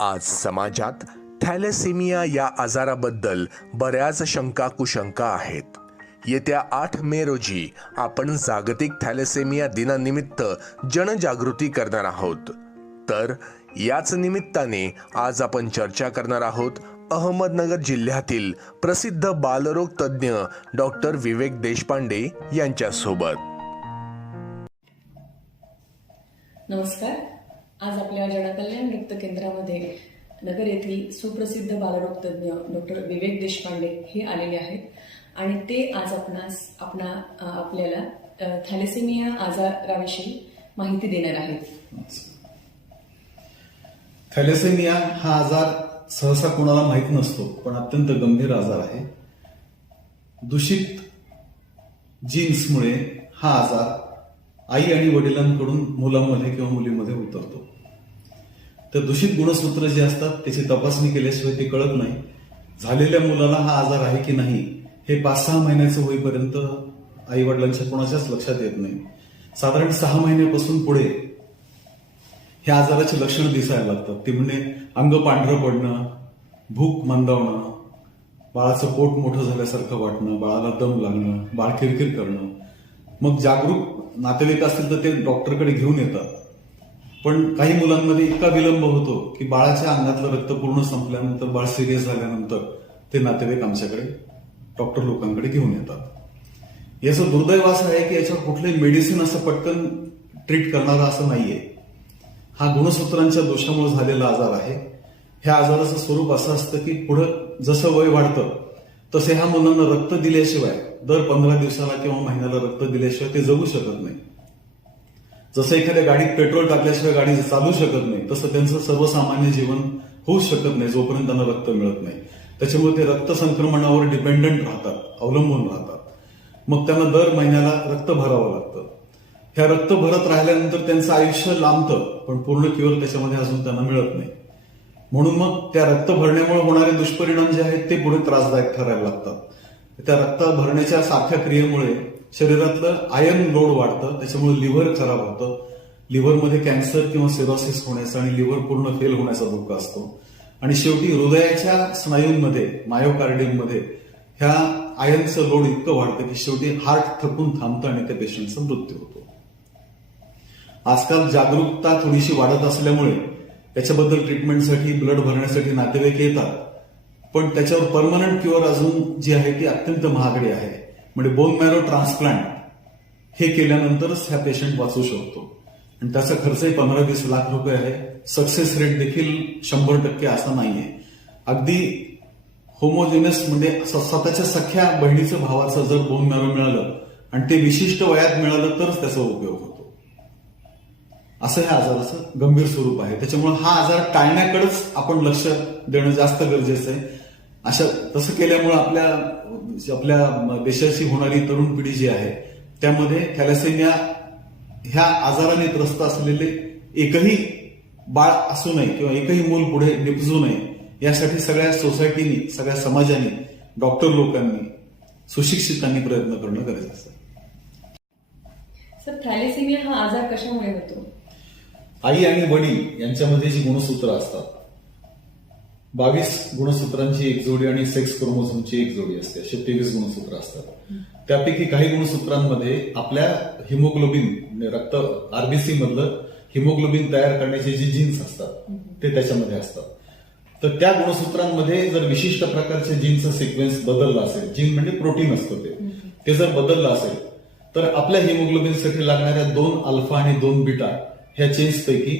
आज समाजात थॅलेसेमिया या आजाराबद्दल बऱ्याच शंका कुशंका आहेत. येत्या 8 मे रोजी आपण जागतिक थॅलेसेमिया दिनानिमित्त जनजागृती करणार आहोत. तर याच निमित्ताने आज आपण चर्चा करणार आहोत अहमदनगर जिल्ह्यातील प्रसिद्ध बालरोग तज्ज्ञ डॉक्टर विवेक देशपांडे यांच्यासोबत. नमस्कार. आज आपल्या जनकल्याण रक्त केंद्रामध्ये नगर येथील सुप्रसिद्ध बालरोग तज्ज्ञ डॉक्टर विवेक देशपांडे हे आलेले आहेत आणि ते आज आपल्याला थॅलेसेमिया आजाराविषयी माहिती देणार आहेत. थॅलेसेमिया हा आजार सहसा कोणाला माहीत नसतो, पण अत्यंत गंभीर आजार आहे. दूषित जीन्समुळे हा आजार आई आणि वडिलांकडून मुलांमध्ये किंवा मुलीमध्ये उतरतो. तर दूषित गुणसूत्र जे असतात त्याची तपासणी केल्याशिवाय ते कळत नाही. झालेल्या मुलाला हा आजार आहे की नाही हे 5-6 महिन्याचं होईपर्यंत आई वडिलांच्या कोणाच्याच लक्षात येत नाही. साधारण 6 महिन्यापासून पुढे ह्या आजाराची लक्षणं दिसायला लागतात. ती म्हणजे अंग पांढरं पडणं, भूक मंदावणं, बाळाचं पोट मोठं झाल्यासारखं वाटणं, बाळाला दम लागणं, बाळ किरकिर करणं. मग जागरूक नातेवाईक असतील तर ते डॉक्टरकडे घेऊन येतात. पण काही मुलांमध्ये इतका विलंब होतो की बाळाच्या अंगातलं रक्त पूर्ण संपल्यानंतर, बाळ सिरियस झाल्यानंतर ते नातेवाईक आमच्याकडे डॉक्टर लोकांकडे घेऊन येतात. याचं दुर्दैव असं आहे की याच्यावर कुठलंही मेडिसिन असं पटकन ट्रीट करणारा असं नाहीये. हा गुणसूत्रांच्या दोषामुळे झालेला आजार आहे. ह्या आजाराचं स्वरूप असं असतं की पुढं जसं वय वाढतं तसे ह्या मुलांना रक्त दिल्याशिवाय, दर 15 दिवसाला किंवा महिन्याला रक्त दिल्याशिवाय ते जगू शकत नाही. जसं एखाद्या गाडीत पेट्रोल टाकल्याशिवाय गाडी चालू शकत नाही, तसं त्यांचं सर्वसामान्य जीवन होऊ शकत नाही जोपर्यंत त्यांना रक्त मिळत नाही. त्याच्यामुळे ते रक्त संक्रमणावर डिपेंडंट राहतात, अवलंबून राहतात. मग त्यांना दर महिन्याला रक्त भरावं लागतं. ह्या रक्त भरत राहिल्यानंतर त्यांचं आयुष्य लांबतं, पण पूर्ण क्युअर त्याच्यामध्ये अजून त्यांना मिळत नाही. म्हणून मग त्या रक्त भरण्यामुळे होणारे दुष्परिणाम जे आहेत ते पुढे त्रासदायक ठरायला लागतात. त्या रक्त भरण्याच्या सारख्या क्रियेमुळे शरीरातलं आयर्न लोड वाढतं, त्याच्यामुळे लिव्हर खराब होतं. लिव्हरमध्ये कॅन्सर किंवा सिरोसिस होण्याचा आणि लिव्हर पूर्ण फेल होण्याचा धोका असतो. आणि शेवटी हृदयाच्या स्नायूंमध्ये, मायोकार्डियममध्ये ह्या आयर्नचं लोड इतकं वाढतं की शेवटी हार्ट थकून थांबतं आणि त्या पेशंटचा मृत्यू होतो. आजकाल जागरूकता थोडीशी वाढत असल्यामुळे त्याच्याबद्दल ट्रीटमेंटसाठी, ब्लड भरण्यासाठी नातेवाईक येतात. पण त्याच्यावर परमनंट क्युअर अजून जी आहे ती अत्यंत महागडी आहे. म्हणजे बोन मॅरो ट्रान्सप्लांट हे केल्यानंतरच ह्या पेशंट वाचू शकतो आणि त्याचा खर्चही 15-20 लाख रुपये आहे. सक्सेस रेट देखील 100% असा नाहीये. अगदी होमोजिनस म्हणजे स्वतःच्या सख्या बहिणीचं, भावाचं जर बोन मॅरो मिळालं आणि ते विशिष्ट वयात मिळालं तरच त्याचा उपयोग होतो. असं ह्या आजाराचं गंभीर स्वरूप आहे. त्याच्यामुळे हा आजार टाळण्याकडेच आपण लक्ष देणं जास्त गरजेचं आहे. तसं केल्यामुळे आपल्या देशाची होणारी तरुण पिढी जी आहे त्यामध्ये थॅलेसेमिया ह्या आजाराने त्रस्त असलेले एकही बाळ असू नये किंवा एकही मूल पुढे निपजू नये यासाठी सगळ्या सोसायटीनी, सगळ्या समाजाने, डॉक्टर लोकांनी, सुशिक्षितांनी प्रयत्न करणं गरजेचं आहे. सर, थॅलेसेमिया हा आजार कशामुळे होतो? आई आणि वडील यांच्यामध्ये जी गुणसूत्र असतात, 22 गुणसूत्रांची एक जोडी आणि सेक्स क्रोमोझोमची एक जोडी असते, असे 23 गुणसूत्र असतात. त्यापैकी काही गुणसूत्रांमध्ये आपल्या हिमोग्लोबिन, रक्त आरबीसी मधलं हिमोग्लोबिन तयार करण्याचे जे जीन्स असतात ते त्याच्यामध्ये असतात. तर त्या गुणसूत्रांमध्ये जर विशिष्ट प्रकारचे जीनचं सिक्वेन्स बदलला असेल, जीन म्हणजे प्रोटीन असतं ते जर बदललं असेल तर आपल्या हिमोग्लोबिनसाठी लागणाऱ्या 2 अल्फा आणि 2 बीटा ह्या चेन्स पैकी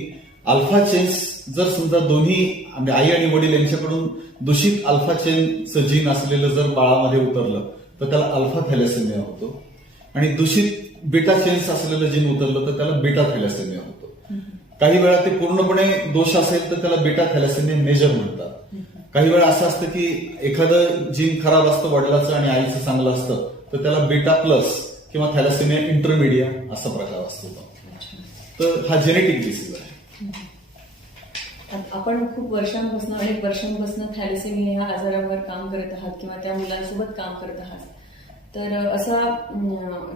अल्फा चेन्स जर समजा दोन्ही आई आणि वडील यांच्याकडून दूषित अल्फा चेनचं जीन असलेलं जर बाळामध्ये उतरलं तर त्याला अल्फा थॅलेसेमिया होतो. आणि दूषित बीटा चेन्स असलेलं जीन उतरलं तर त्याला बीटा थॅलेसेमिया होतो. काही वेळा ते पूर्णपणे दोष असेल तर त्याला बीटा थॅलेसेमिया मेजर म्हणतात. काही वेळा असं असतं की एखादं जीन खराब असतं वडिलाचं आणि आईचं चांगलं असतं तर त्याला बीटा प्लस किंवा थॅलेसेमिया इंटरमिडिया असा प्रकार असतो. तर हा जेनेटिक डिसीज आहे. आपण खूप वर्षांपासून, अनेक वर्षांपासून थॅलेसेमिया या आजारावर काम करत आहात किंवा त्या मुलांसोबत काम करत आहात. तर असा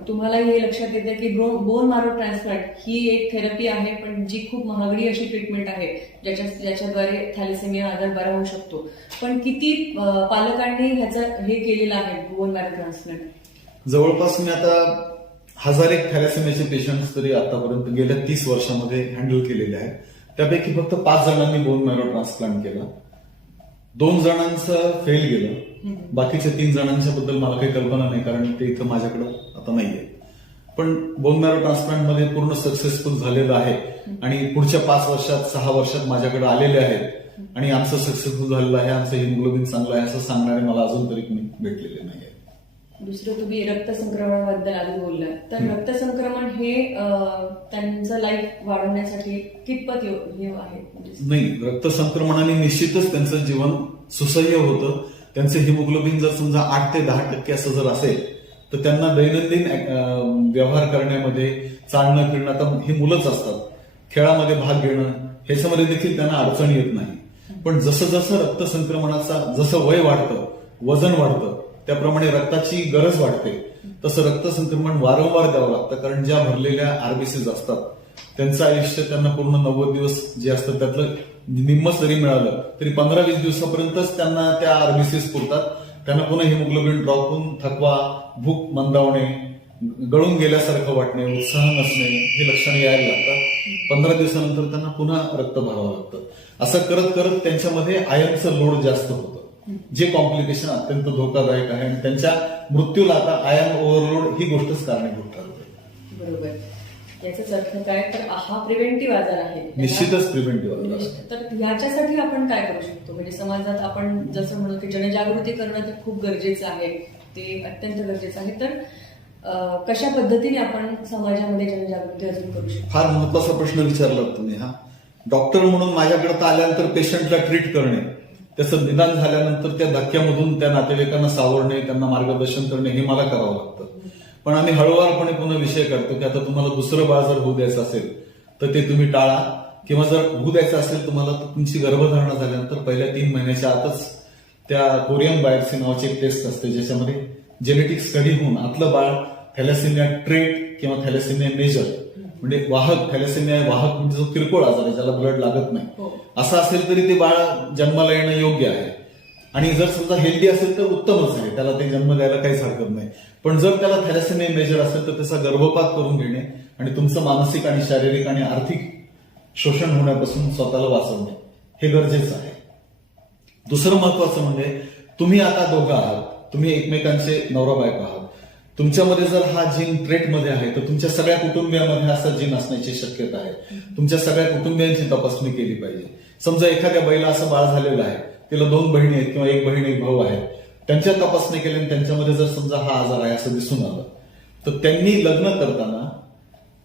तुम्हाला हे लक्षात येतं की बोन मॅरो ट्रान्सप्लांट ही एक थेरपी आहे, पण जी खूप महागडी अशी ट्रीटमेंट आहे ज्याच्याद्वारे थॅलेसेमिया आजार बरा होऊ शकतो. पण किती पालकांनी ह्याचं हे केलेलं आहे बोन मॅरो ट्रान्सप्लांट? जवळपास मी आता 1000 थॅलेसेमियाचे पेशंट्स तरी आतापर्यंत गेल्या 30 वर्षामध्ये हँडल केलेले आहेत. त्यापैकी फक्त 5 जणांनी बोन मॅरो ट्रान्सप्लांट केला. 2 जणांचं फेल गेलं. बाकीच्या 3 जणांच्या बद्दल मला काही कल्पना नाही, कारण ते इथं माझ्याकडे आता नाहीये. पण बोन मॅरो ट्रान्सप्लांट मध्ये पूर्ण सक्सेसफुल झालेलं आहे आणि पुढच्या 5 वर्षात 6 वर्षात माझ्याकडे आलेले आहेत आणि आमचं सक्सेसफुल झालेलं आहे, आमचं हिमोग्लोबिन चांगलं आहे असं सांगणारे मला अजून तरी कोणी भेटलेले नाही. दुसरं तुम्ही रक्तसंक्रमणाबद्दल आधी बोललात, तर रक्तसंक्रमण हे त्यांचं लाईफ वाढवण्यासाठी कितपत हे आहे? नाही, रक्तसंक्रमणाने निश्चितच त्यांचं जीवन सुसह्य होतं. त्यांचं हिमोग्लोबिन जर समजा 8 ते 10% असं जर असेल तर त्यांना दैनंदिन व्यवहार करण्यामध्ये, चालणं फिरणं, आता ही मुलंच असतात, खेळामध्ये भाग घेणं ह्याच्यामध्ये देखील त्यांना अडचण येत नाही. पण जसं जसं रक्तसंक्रमणाचा जसं वय वाढतं, वजन वाढतं, त्याप्रमाणे रक्ताची गरज वाढते. तसं रक्तसंक्रमण वारंवार द्यावं लागतं, कारण ज्या भरलेल्या आरबीसीज असतात त्यांचं आयुष्य त्यांना पूर्ण 90 दिवस जे असतं त्यातलं निम्म जरी मिळालं तरी 15-20 दिवसापर्यंतच त्यांना त्या आरबीसीज पुरतात. त्यांना पुन्हा हिमोग्लोबिन ड्रॉप होऊन थकवा, भूक मंदावणे, गळून गेल्यासारखं वाटणे, उत्साह नसणे हे लक्षणं यायला लागतात. 15 दिवसानंतर त्यांना पुन्हा रक्त भरावं लागतं. असं करत करत त्यांच्यामध्ये आयर्नचं लोड जास्त होतं, जे कॉम्प्लिकेशन अत्यंत धोकादायक आहे आणि त्यांच्या मृत्यूला आता आयर्न ओव्हरलोड ही गोष्टच कारणीभूत ठरते. बरोबर. याचाच अर्थ काय, तर हा प्रिव्हेंटिव्ह आजार आहे. निश्चितच प्रिव्हेंटिव्ह आजार. तर ह्याच्यासाठी आपण काय करू शकतो? म्हणजे समाजात आपण जसं म्हणू की जनजागृती करणं तर खूप गरजेचं आहे, ते अत्यंत गरजेचं आहे. तर कशा पद्धतीने आपण समाजामध्ये जनजागृती अजून करू शकतो? फार महत्वाचा प्रश्न विचारलात तुम्ही. हा डॉक्टर म्हणून माझ्याकडे आल्यानंतर पेशंटला ट्रीट करणे, त्याचं निदान झाल्यानंतर त्या धक्क्यामधून त्या नातेवाईकांना सावरणे, त्यांना मार्गदर्शन करणे हे मला करावं लागतं. पण आम्ही हळूवारपणे पुन्हा विषय काढतो की आता तुम्हाला दुसरं बाळ जर होऊ द्यायचं असेल तर ते तुम्ही टाळा, किंवा जर होऊ द्यायचं असेल तुम्हाला तर तुमची गर्भधारणा झाल्यानंतर पहिल्या 3 महिन्याच्या आतच त्या कोरियन बायोप्सी नावाची एक टेस्ट असते, ज्याच्यामध्ये जेनेटिक स्टडी होऊन आतलं बाळ थॅलेसेमिया ट्रेट किंवा थॅलेसेमिया मेजर म्हणजे वाहक, थॅलेसेमिया वाहक म्हणजे जो किरकोळ आजार आहे ज्याला ब्लड लागत नाही असं असेल तरी ते बाळ जन्माला येणं योग्य आहे. आणि जर समजा हेल्दी असेल तर उत्तमच आहे, त्याला ते जन्म द्यायला काहीच हरकत नाही. पण जर त्याला थॅलेसेमिया मेजर असेल तर त्याचा गर्भपात करून घेणे आणि तुमचं मानसिक आणि शारीरिक आणि आर्थिक शोषण होण्यापासून स्वतःला वाचवणे हे गरजेचं आहे. दुसरं महत्वाचं म्हणजे तुम्ही आता दोघं आहात, तुम्ही एकमेकांचे नवरा बायको आहात. तुमच्यामध्ये जर हा जीन ट्रेटमध्ये आहे तर तुमच्या सगळ्या कुटुंबियामध्ये असा जीन असण्याची शक्यता आहे. तुमच्या सगळ्या कुटुंबियांची तपासणी केली पाहिजे. समजा एखाद्या बाईला असं बाळ झालेलं आहे, तिला 2 बहिणी आहेत किंवा 1 बहीण 1 भाऊ आहे, त्यांच्या तपासणी केली त्यांच्यामध्ये जर समजा हा आजार आहे असं दिसून आलं तर त्यांनी लग्न करताना,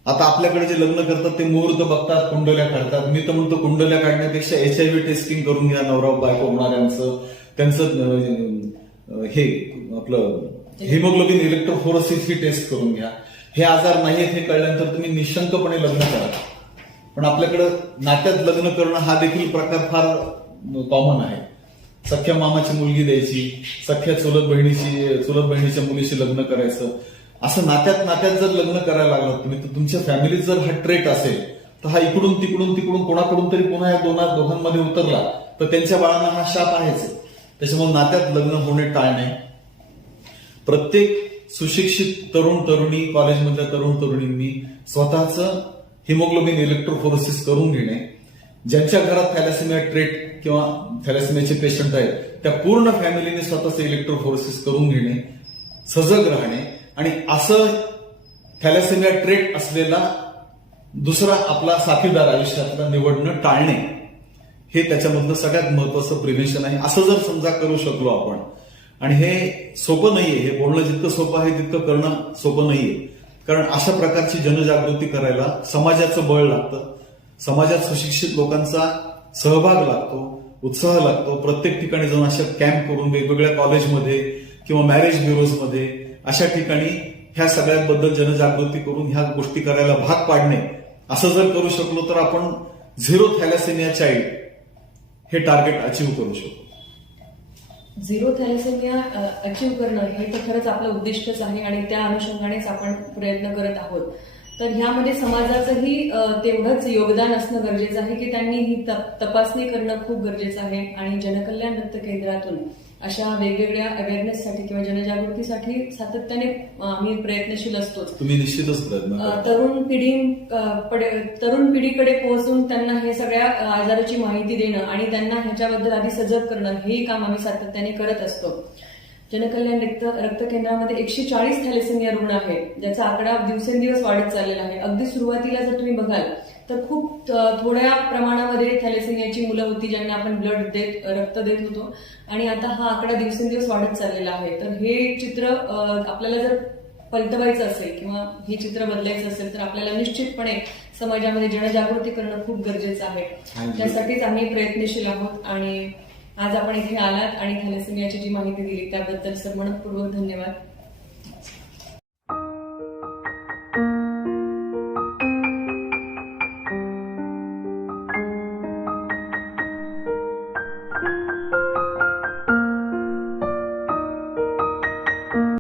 आता आपल्याकडे जे लग्न करतात ते मुहूर्त बघतात, कुंडल्या काढतात. मी तर म्हणतो कुंडल्या काढण्यापेक्षा HIV टेस्टिंग करून घ्या नवरा बायको होणाऱ्यांचं. त्यांचं हे आपलं हिमोग्लोबिन इलेक्ट्रोफोरेसिस ही टेस्ट करून घ्या. हे आजार नाहीत हे कळल्यानंतर तुम्ही निशंकपणे लग्न करा. पण आपल्याकडे नात्यात लग्न करणं हा देखील प्रकार फार कॉमन आहे. सख्या मामाची मुलगी द्यायची, सख्या चुलत बहिणीच्या मुलीशी लग्न करायचं, असं नात्यात जर लग्न करायला लागलात तुम्ही तर तुमच्या फॅमिलीत जर हा ट्रेट असेल तर हा इकडून तिकडून कोणाकडून तरी पुन्हा या दोघांमध्ये उतरला तर त्यांच्या बाळांना हा शाप आहेच. त्याच्यामुळे नात्यात लग्न होणे टाळणे. प्रत्येक सुशिक्षित तरुण तरुणी, कॉलेजमधल्या तरुण तरुणींनी स्वतःचं हिमोग्लोबिन इलेक्ट्रोफोरेसिस करून घेणे. ज्यांच्या घरात थॅलेसेमिया ट्रेट किंवा थॅलेसेमियाचे पेशंट आहेत त्या पूर्ण फॅमिलीने स्वतःचं इलेक्ट्रोफोरेसिस करून घेणे, सजग राहणे आणि असं थॅलेसेमिया ट्रेट असलेला दुसरा आपला साथीदार आयुष्यातला निवडणं टाळणे हे त्याच्यामधलं सगळ्यात महत्वाचं प्रिव्हेन्शन आहे. असं जर समजा करू शकलो आपण, आणि हे सोपं नाहीये, हे बोलणं जितकं सोपं आहे तितकं करणं सोपं नाहीये. कारण अशा प्रकारची जनजागृती करायला समाजाचं बळ लागतं, समाजात सुशिक्षित लोकांचा सहभाग लागतो, उत्साह लागतो. प्रत्येक ठिकाणी जाऊन अशा कॅम्प करून वेगवेगळ्या कॉलेजमध्ये किंवा मॅरेज ब्युरोजमध्ये अशा ठिकाणी ह्या सगळ्यांबद्दल जनजागृती करून ह्या गोष्टी करायला भाग पाडणे, असं जर करू शकलो तर आपण 0 थॅलेसेमिया चाइल्ड हे टार्गेट अचीव्ह करू शकतो. झिरो थॅलेसेमिया अचीव करणं हे तर खरंच आपलं उद्दिष्टच आहे आणि त्या अनुषंगानेच आपण प्रयत्न करत आहोत. तर ह्यामध्ये समाजाचंही तेवढंच योगदान असणं गरजेचं आहे की त्यांनी ही तपासणी करणं खूप गरजेचं आहे. आणि जनकल्याण रक्त केंद्रातून अशा वेगवेगळ्या अवेअरनेससाठी किंवा जनजागृतीसाठी सातत्याने आम्ही प्रयत्नशील असतोच. तुम्ही निश्चितच प्रयत्न करा. तरुण पिढीकडे पोहोचून त्यांना हे सगळ्या आजाराची माहिती देणं आणि त्यांना ह्याच्याबद्दल आधी सजग करणं हे काम आम्ही सातत्याने करत असतो. जनकल्याण रक्त केंद्रामध्ये 140 थॅलेसेमिया रुग्ण आहेत, ज्याचा आकडा दिवसेंदिवस वाढत चाललेला आहे. अगदी सुरुवातीला जर तुम्ही बघाल तर खूप थोड्या प्रमाणामध्ये थॅलेसेमियाची मुलं होती ज्यांना आपण रक्त देत होतो आणि आता हा आकडा दिवसेंदिवस वाढत चाललेला आहे. तर हे चित्र आपल्याला जर पलटवायचं असेल किंवा हे चित्र बदलायचं असेल तर आपल्याला निश्चितपणे समाजामध्ये जनजागृती करणं खूप गरजेचं आहे. त्यासाठीच आम्ही प्रयत्नशील आहोत आणि आज आपण इथे आलात आणि थॅलेसेमियाची जी माहिती दिली त्याबद्दल सर मनपूर्वक धन्यवाद.